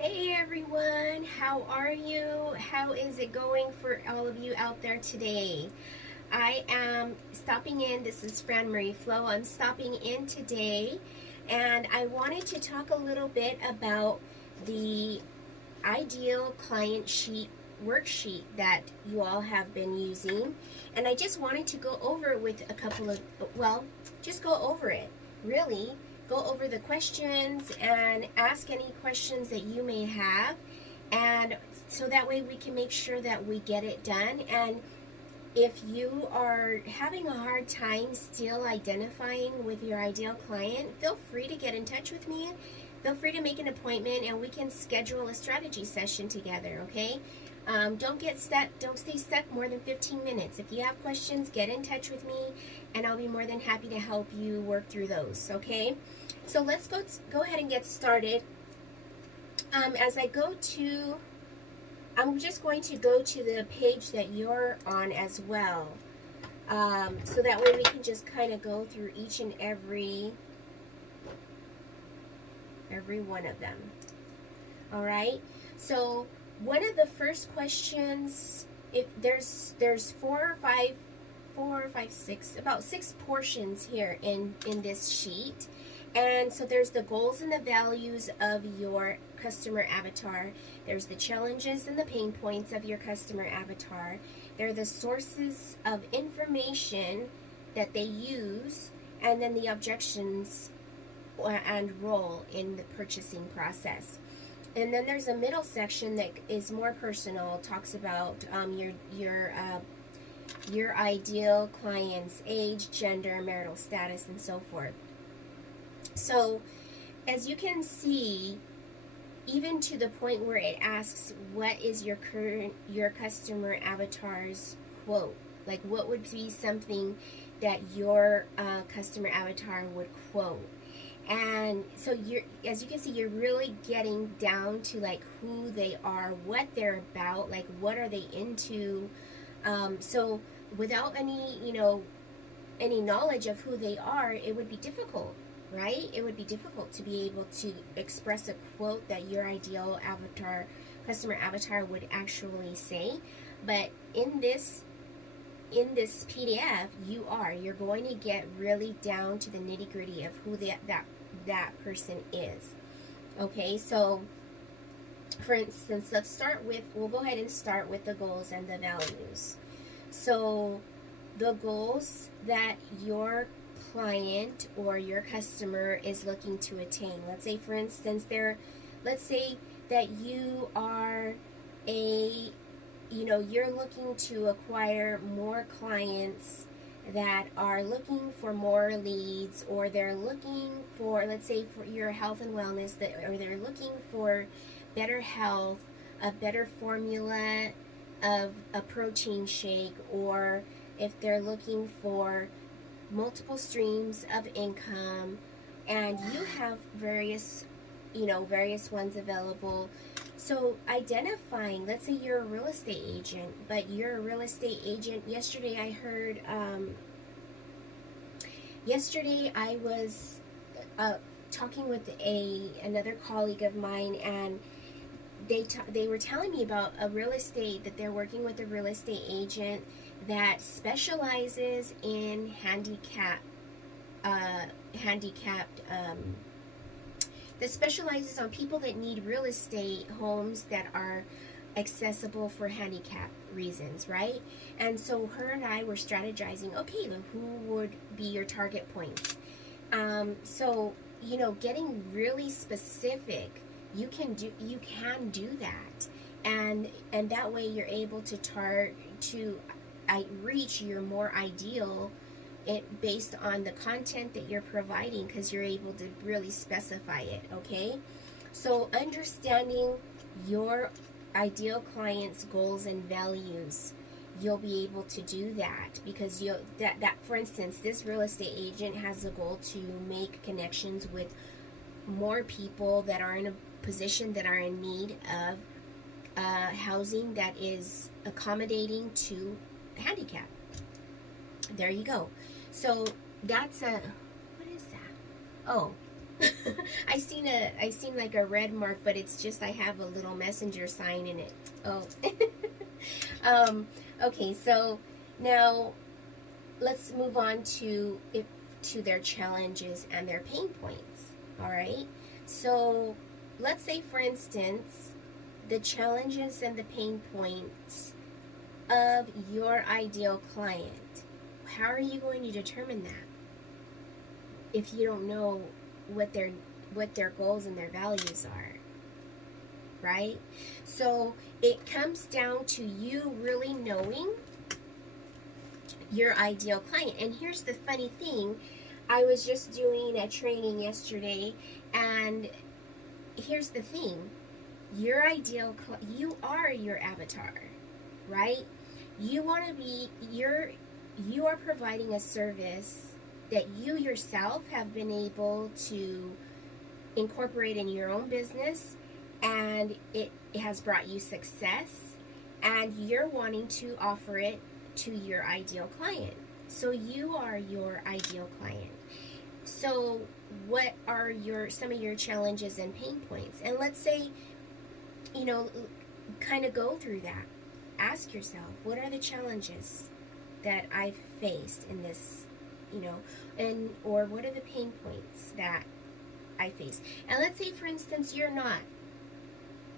Hey everyone, how are you? How is it going for all of you out there today? I am stopping in. This is Fran Marie Flo. I'm stopping in today and I wanted to talk a little bit about the ideal client sheet worksheet that you all have been using. And I just wanted to go over it with a couple of, just go over it, really. Go over the questions and ask any questions that you may have. And so that way we can make sure that we get it done. And if you are having a hard time still identifying with your ideal client, feel free to get in touch with me. Feel free to make an appointment and we can schedule a strategy session together, okay? Don't get stuck, don't stay stuck more than 15 minutes. If you have questions, get in touch with me and I'll be more than happy to help you work through those, okay? So let's go ahead and get started. As I go to, I'm just going to go to the page that you're on as well. So that way we can just kind of go through each and every one of them. All right. So one of the first questions, if there's about six portions here in this sheet. And so there's the goals and the values of your customer avatar. There's the challenges and the pain points of your customer avatar. There are the sources of information that they use, and then the objections and role in the purchasing process. And then there's a middle section that is more personal, talks about your ideal client's age, gender, marital status, and so forth. So as you can see, even to the point where it asks, what is your customer avatar's quote? Like, what would be something that your customer avatar would quote? And so as you can see, you're really getting down to like who they are, what they're about, like what are they into. So without any knowledge of who they are, it would be difficult, right? It would be difficult to be able to express a quote that your ideal customer avatar would actually say. But in this PDF, you're going to get really down to the nitty-gritty of who that person is. Okay, so for instance, we'll go ahead and start with the goals and the values. So the goals that your client or your customer is looking to attain. Let's say, for instance, let's say that you are you're looking to acquire more clients that are looking for more leads, or they're looking for, let's say, for your health and wellness, or they're looking for better health, a better formula of a protein shake, or if they're looking for multiple streams of income, and you have various ones available. So identifying, let's say you're a real estate agent, but you're a real estate agent. Yesterday I was talking with another colleague of mine, and they were telling me about a real estate, that they're working with a real estate agent that specializes in handicapped that specializes on people that need real estate homes that are accessible for handicap reasons, right? And so her and I were strategizing, okay, who would be your target points? So getting really specific, you can do that, and that way you're able to reach your more ideal, based on the content that you're providing, because you're able to really specify it. Okay, so understanding your ideal client's goals and values, you'll be able to do that, because for instance, this real estate agent has a goal to make connections with more people that are in a position, that are in need of housing that is accommodating to handicap. There you go. So that's what is that? Oh, I seen like a red mark, but it's just I have a little messenger sign in it. Oh. Okay, so now let's move on to their challenges and their pain points. All right. So let's say, for instance, the challenges and the pain points of your ideal client. How are you going to determine that if you don't know what their goals and their values are? Right? So it comes down to you really knowing your ideal client. And here's the funny thing. I was just doing a training yesterday, and here's the thing. Your ideal you are your avatar, right? You want to be you are providing a service that you yourself have been able to incorporate in your own business, and it has brought you success, and you're wanting to offer it to your ideal client. So you are your ideal client. So what are some of your challenges and pain points? And let's say, kind of go through that. Ask yourself, what are the challenges that I've faced in this, or what are the pain points that I face? And let's say, for instance, you're not.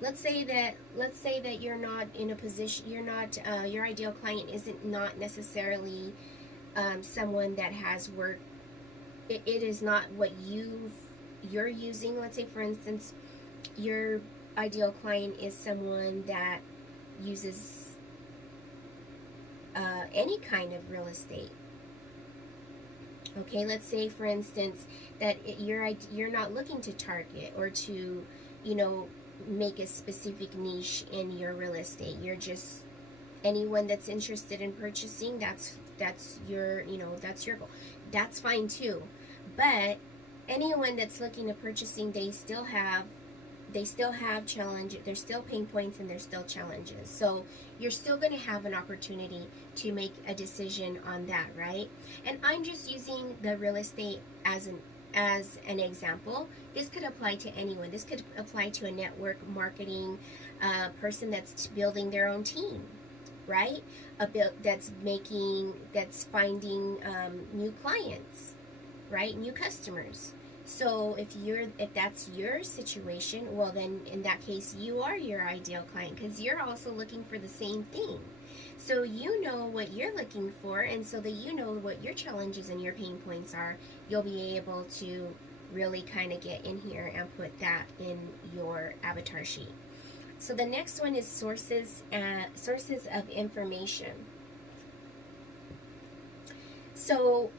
Let's say that you're not in a position, your ideal client isn't not necessarily someone that has worked. It is not what you're using. Let's say, for instance, your ideal client is someone that uses any kind of real estate. Okay, let's say, for instance, that you're not looking to target or to, make a specific niche in your real estate. You're just anyone that's interested in purchasing. That's your that's your goal. That's fine too. But anyone that's looking at purchasing, they still have challenges. There's still pain points and there's still challenges. So you're still going to have an opportunity to make a decision on that, right? And I'm just using the real estate as an example. This could apply to anyone. This could apply to a network marketing person that's building their own team, right? That's finding new clients, right? New customers. So if that's your situation, well then in that case you are your ideal client, because you're also looking for the same thing. So you know what you're looking for, and so that you know what your challenges and your pain points are, you'll be able to really kind of get in here and put that in your avatar sheet. So the next one is sources of information. So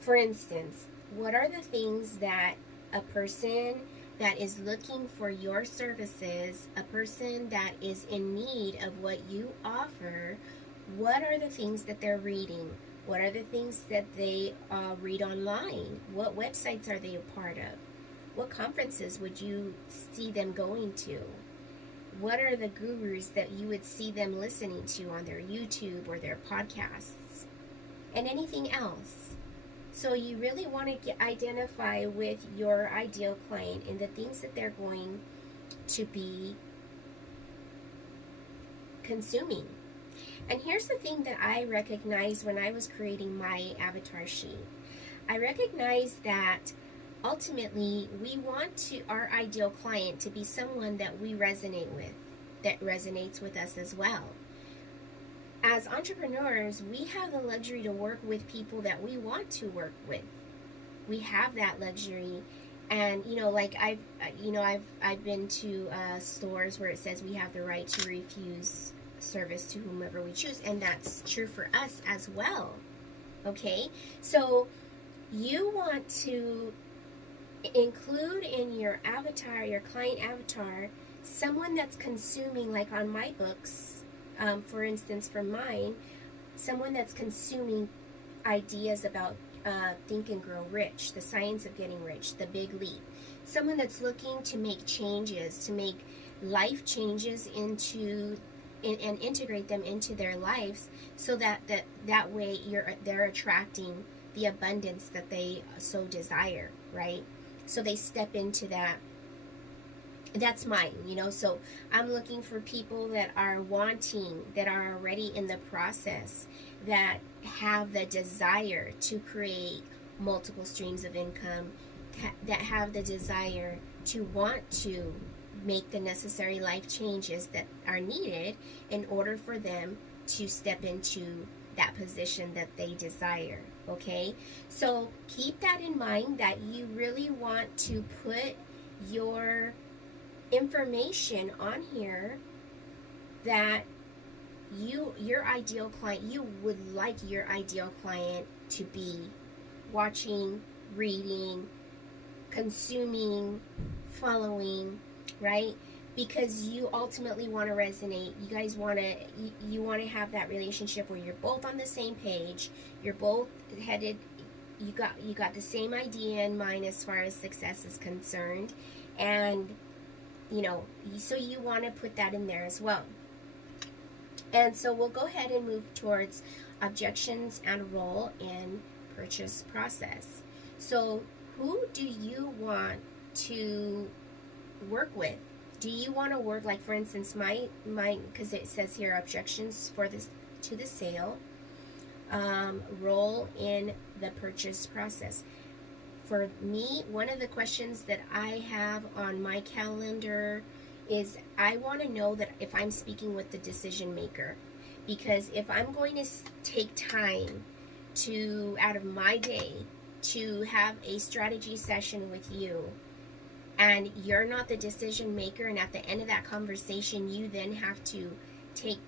for instance, what are the things that a person that is looking for your services, a person that is in need of what you offer, what are the things that they're reading? What are the things that they read online? What websites are they a part of? What conferences would you see them going to? What are the gurus that you would see them listening to on their YouTube or their podcasts? And anything else. So you really want to identify with your ideal client and the things that they're going to be consuming. And here's the thing that I recognized when I was creating my avatar sheet. I recognized that ultimately we want our ideal client to be someone that we resonate with, that resonates with us as well. As entrepreneurs, we have the luxury to work with people that we want to work with. We have that luxury, and I've been to stores where it says we have the right to refuse service to whomever we choose, and that's true for us as well. Okay, so you want to include in your avatar, your client avatar, someone that's consuming, like on my books. For instance, for mine, someone that's consuming ideas about Think and Grow Rich, the science of getting rich, the big leap. Someone that's looking to make changes, to make life changes and integrate them into their lives, so that way they're attracting the abundance that they so desire, right? so they step into that. That's mine, so I'm looking for people that are wanting, that are already in the process, that have the desire to create multiple streams of income, that have the desire to want to make the necessary life changes that are needed in order for them to step into that position that they desire. Okay, so keep that in mind, that you really want to put your information on here that your ideal client, you would like your ideal client to be watching, reading, consuming, following, right? Because you ultimately want to resonate. You guys want to, you want to have that relationship where you're both on the same page, you're both headed, you got the same idea in mind as far as success is concerned, and so you want to put that in there as well. And so we'll go ahead and move towards objections and role in purchase process. So who do you want to work with? Do you want to work, like for instance, my because it says here objections for this to the sale, role in the purchase process. For me, one of the questions that I have on my calendar is I want to know that if I'm speaking with the decision maker, because if I'm going to take time out of my day to have a strategy session with you, and you're not the decision maker, and at the end of that conversation you then have to take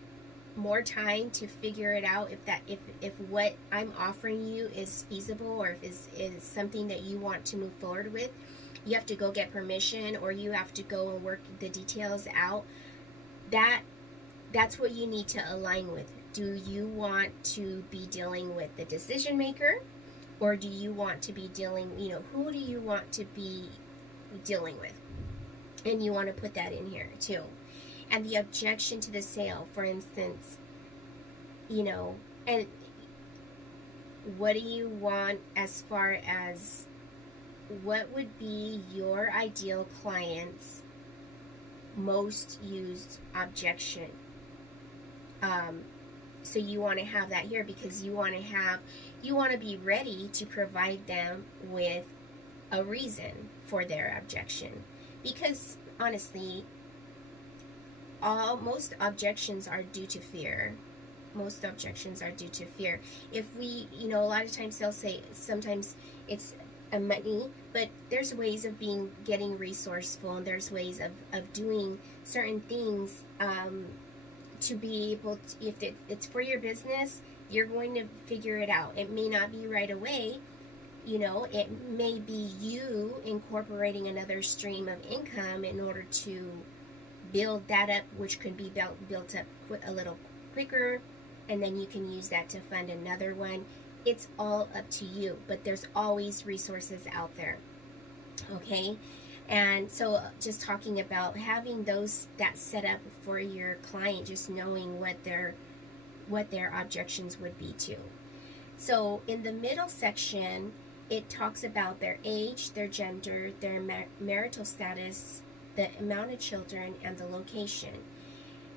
more time to figure it out if what I'm offering you is feasible, or if is something that you want to move forward with, you have to go get permission, or you have to go and work the details out. That's what you need to align with. Do you want to be dealing with the decision maker, or do you want to be dealing, who do you want to be dealing with? And you want to put that in here too. And the objection to the sale, for instance, and what do you want as far as what would be your ideal client's most used objection? So you want to have that here, because you want to be ready to provide them with a reason for their objection. Because honestly, most objections are due to fear. Most objections are due to fear. If we, a lot of times they'll say, sometimes it's money, but there's ways of getting resourceful, and there's ways of doing certain things to be able to, if it's for your business, you're going to figure it out. It may not be right away. It may be you incorporating another stream of income in order to build that up, which could be built up a little quicker, and then you can use that to fund another one. It's all up to you, but there's always resources out there. Okay, and so just talking about having that set up for your client, just knowing what their objections would be too. So in the middle section, it talks about their age, their gender, their marital status, the amount of children, and the location.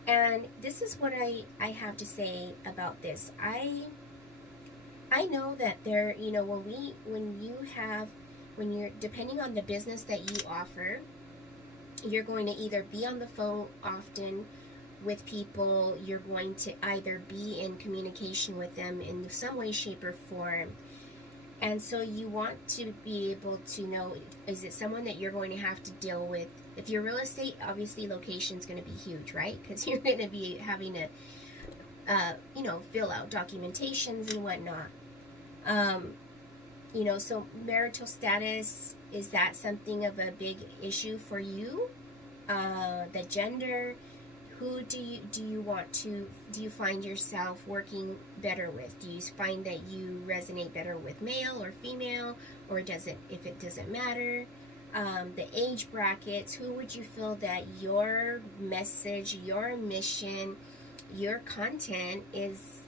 And this is what I have to say about this. I know that there, when you're depending on the business that you offer, you're going to either be on the phone often with people, you're going to either be in communication with them in some way, shape, or form. And so you want to be able to know, is it someone that you're going to have to deal with? If you're real estate, obviously location's going to be huge, right? Because you're going to be having to, fill out documentations and whatnot. So marital status, is that something of a big issue for you? The gender, who do you find yourself working better with? Do you find that you resonate better with male or female, or if it doesn't matter? The age brackets, who would you feel that your message, your mission, your content is,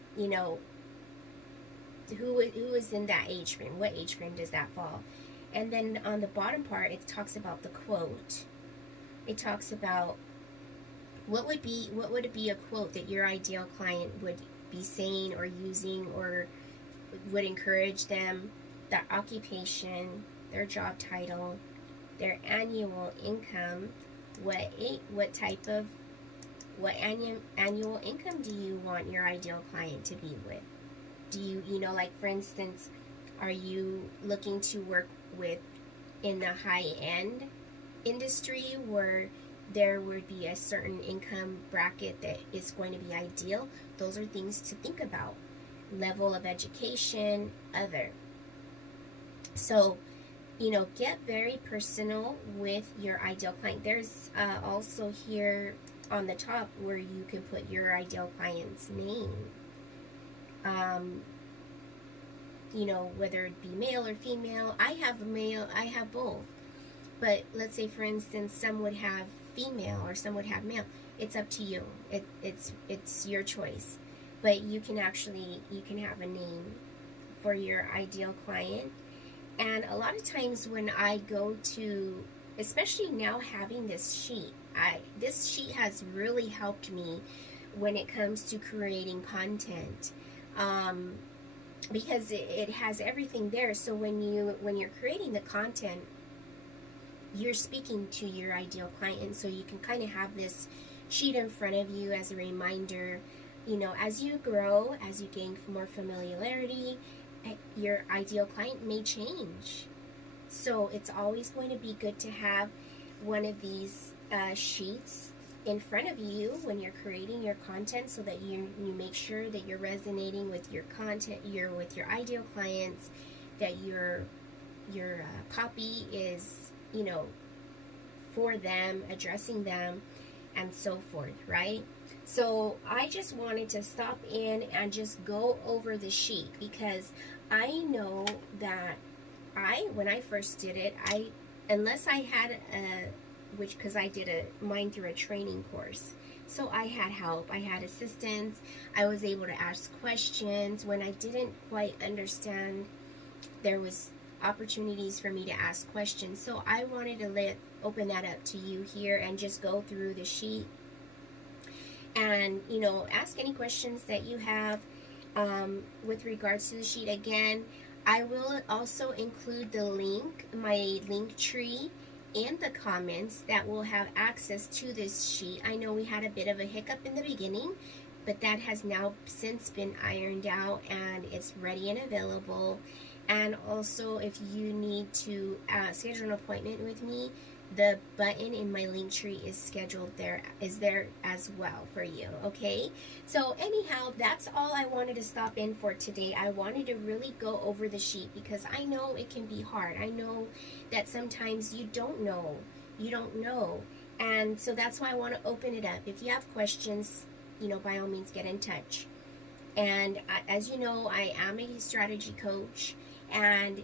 who is in that age frame? What age frame does that fall? And then on the bottom part, it talks about the quote. It talks about what would it be a quote that your ideal client would be saying or using, or would encourage them, their occupation, their job title, their annual income, what annual income do you want your ideal client to be with? Do you know, like for instance, are you looking to work with in the high end industry where there would be a certain income bracket that is going to be ideal? Those are things to think about. Level of education, other. So, get very personal with your ideal client. There's also here on the top where you can put your ideal client's name. Whether it be male or female. I have both. But let's say, for instance, some would have female or some would have male. It's up to you. It's your choice. But you can have a name for your ideal client. And a lot of times when I go to, especially now having this sheet has really helped me when it comes to creating content. Because it has everything there. So when you're creating the content, you're speaking to your ideal client, so you can kind of have this sheet in front of you as a reminder. As you grow, as you gain more familiarity, your ideal client may change. So it's always going to be good to have one of these sheets in front of you when you're creating your content, so that you make sure that you're resonating with your content, with your ideal clients, that your copy is for them, addressing them, and so forth, right? So I just wanted to stop in and just go over the sheet, because I know that when I first did it, unless I had because I did mine through a training course. So I had help, I had assistance, I was able to ask questions. When I didn't quite understand, there was opportunities for me to ask questions. So I wanted to open that up to you here and just go through the sheet and, ask any questions that you have with regards to the sheet. Again, I will also include the link, my link tree, in the comments that will have access to this sheet. I know we had a bit of a hiccup in the beginning, but that has now since been ironed out and it's ready and available. And also, if you need to schedule an appointment with me, the button in my link tree is there as well for you. Okay, so anyhow, that's all I wanted to stop in for today. I wanted to really go over the sheet because I know it can be hard. I know that sometimes you don't know, and so that's why I want to open it up. If you have questions, by all means get in touch. And as you know, I am a strategy coach, and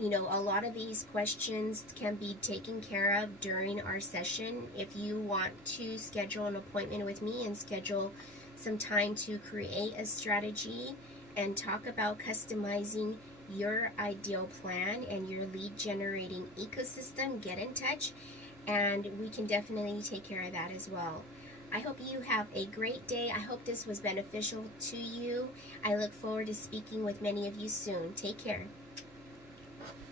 a lot of these questions can be taken care of during our session. If you want to schedule an appointment with me and schedule some time to create a strategy and talk about customizing your ideal plan and your lead generating ecosystem, get in touch and we can definitely take care of that as well. I hope you have a great day. I hope this was beneficial to you. I look forward to speaking with many of you soon. Take care.